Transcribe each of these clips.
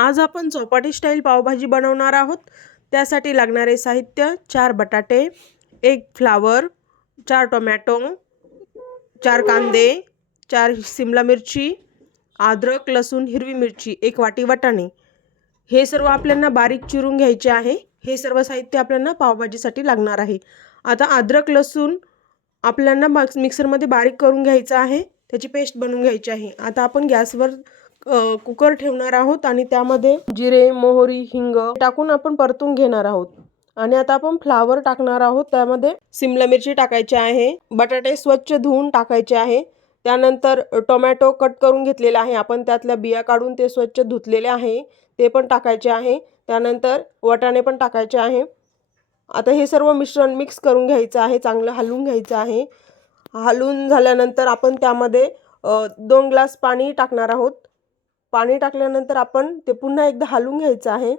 आज आपण चौपाटी स्टाईल पावभाजी बनवणार आहोत. त्यासाठी लागणारे साहित्य चार बटाटे एक फ्लावर चार टोमॅटो चार कांदे चार सिमला मिरची अद्रक लसूण हिरवी मिरची एक वाटी वाटाणे. हे सर्व आपल्याला बारीक चिरून घ्यायचे आहे. हे सर्व साहित्य आपल्याला पावभाजीसाठी लागणार आहे. आता अद्रक लसूण आपल्याला मिक्सरमध्ये बारीक करून घ्यायचं आहे. त्याची पेस्ट बनवून घ्यायची आहे. आता आपण गॅसवर कुकर ठेवणार आहोत आणि त्यामध्ये जिरे मोहरी हिंग टाकून आपण परतून घेणार आहोत. आणि आता आपण फ्लावर टाकणार आहोत. त्यामध्ये सिमला मिरची टाकायची आहे बटाटे स्वच्छ धुवून टाकायचे आहे. त्यानंतर टोमॅटो कट करून घेतलेला आहे. आपण त्यातल्या बिया काढून ते स्वच्छ धुतलेले आहे. ते पण टाकायचे आहे. त्यानंतर वटाणे पण टाकायचे आहे. आता हे सर्व मिश्रण मिक्स करून घ्यायचं आहे. चांगलं हलवून घ्यायचं आहे. हलवून झाल्यानंतर आपण त्यामध्ये दोन ग्लास पाणी टाकणार आहोत. पाणी टाकल्यानंतर आपण ते पुन्हा एकदा हलवून घ्यायचं आहे.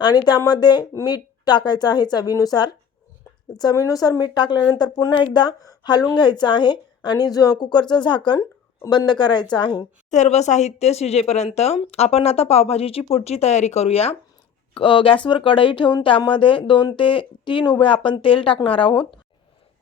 आणि त्यामध्ये मीठ टाकायचं आहे चवीनुसार. चवीनुसार मीठ टाकल्यानंतर पुन्हा एकदा हलवून घ्यायचं आहे आणि जो कुकरचं झाकण बंद करायचं आहे. सर्व साहित्य शिजेपर्यंत आपण आता पावभाजीची पुढची तयारी करूया. गॅसवर कढई ठेवून त्यामध्ये दोन ते तीन उभे आपण तेल टाकणार आहोत.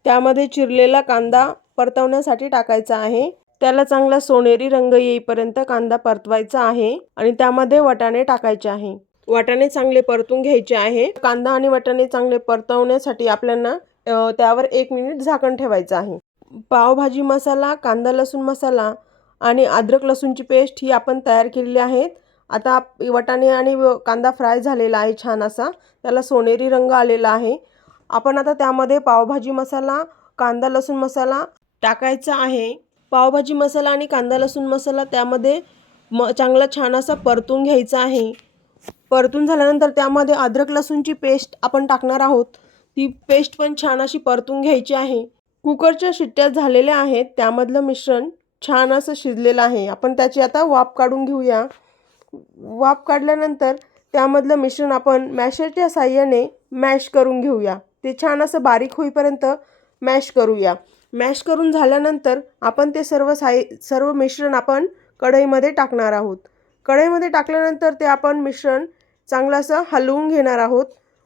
त्यामध्ये चिरलेला कांदा परतवण्यासाठी टाकायचा आहे. त्याला चांगला सोनेरी रंग येईपर्यंत कांदा परतवायचा आहे आणि त्यामध्ये वाटाणे टाकायचे आहे. वाटाणे चांगले परतून घ्यायचे आहे. कांदा आणि वाटाणे चांगले परतवण्यासाठी आपल्याला त्यावर एक मिनिट झाकण ठेवायचं आहे. पावभाजी मसाला कांदा लसूण मसाला आणि अद्रक लसूणची पेस्ट ही आपण तयार केलेली आहेत. आता वटाणे आणि व- कांदा फ्राय झालेला आहे छान असा. त्याला सोनेरी रंग आलेला आहे. आपण आता त्यामध्ये पावभाजी मसाला कांदा लसूण मसाला टाकायचा आहे. पावभाजी मसाला आणि कांदा लसूण मसाला त्यामध्ये म चांगला छान असा परतून घ्यायचा आहे. परतून झाल्यानंतर त्यामध्ये अद्रक लसूणची पेस्ट आपण टाकणार आहोत. ती पेस्ट पण छान अशी परतून घ्यायची आहे. कुकरच्या शिट्ट्या झालेल्या आहेत. त्यामधलं मिश्रण छान असं शिजलेलं आहे. आपण त्याची आता वाफ काढून घेऊया. वाफ काढल्यानंतर त्यामधलं मिश्रण आपण मॅशरच्या साह्याने मॅश करून घेऊया. ते छान असं बारीक होईपर्यंत मॅश करूया. मॅश करून झाल्यानंतर आपण ते सर्व साई सर्व मिश्रण आपण कढईमध्ये टाकणार आहोत. कढईमध्ये टाकल्यानंतर ते आपण मिश्रण चांगलं असं हलवून घेणार आहोत.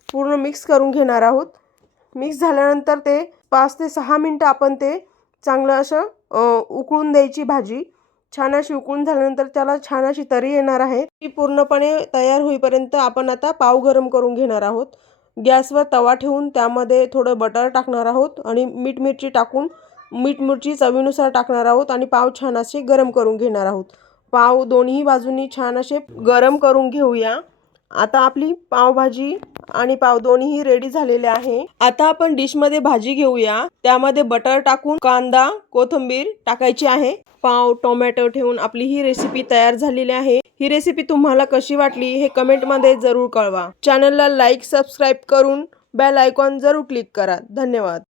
पूर्ण मिक्स करून घेणार आहोत. मिक्स झाल्यानंतर ते पाच ते सहा मिनटं आपण ते चांगलं असं उकळून द्यायची भाजी. छान अशी उकळून झाल्यानंतर त्याला छान अशी तरी येणार आहे. ती पूर्णपणे तयार होईपर्यंत आपण आता पाव गरम करून घेणार आहोत. गॅसवर तवा ठेवून त्यामध्ये थोडं बटर टाकणार आहोत आणि मीठ मिरची टाकून मीठ मिरची चवीनुसार टाकणार आहोत आणि पाव छान असे गरम करून घेणार आहोत. पाव दोन्ही बाजूनी छान असे गरम करून घेऊया. आता आपली पावभाजी आणि पाव दोन्हीही रेडी झालेले आहे. आता आपण डिशमध्ये भाजी घेऊया. त्यामध्ये बटर टाकून कांदा कोथिंबीर टाकायची आहे. पाव टोमॅटो ठेवून आपली ही रेसिपी तयार झालेली आहे. ही रेसिपी तुम्हाला कशी वाटली हे कमेंटमध्ये जरूर कळवा. चॅनलला लाईक सबस्क्राईब करून बेल आयकॉन जरूर क्लिक करा. धन्यवाद.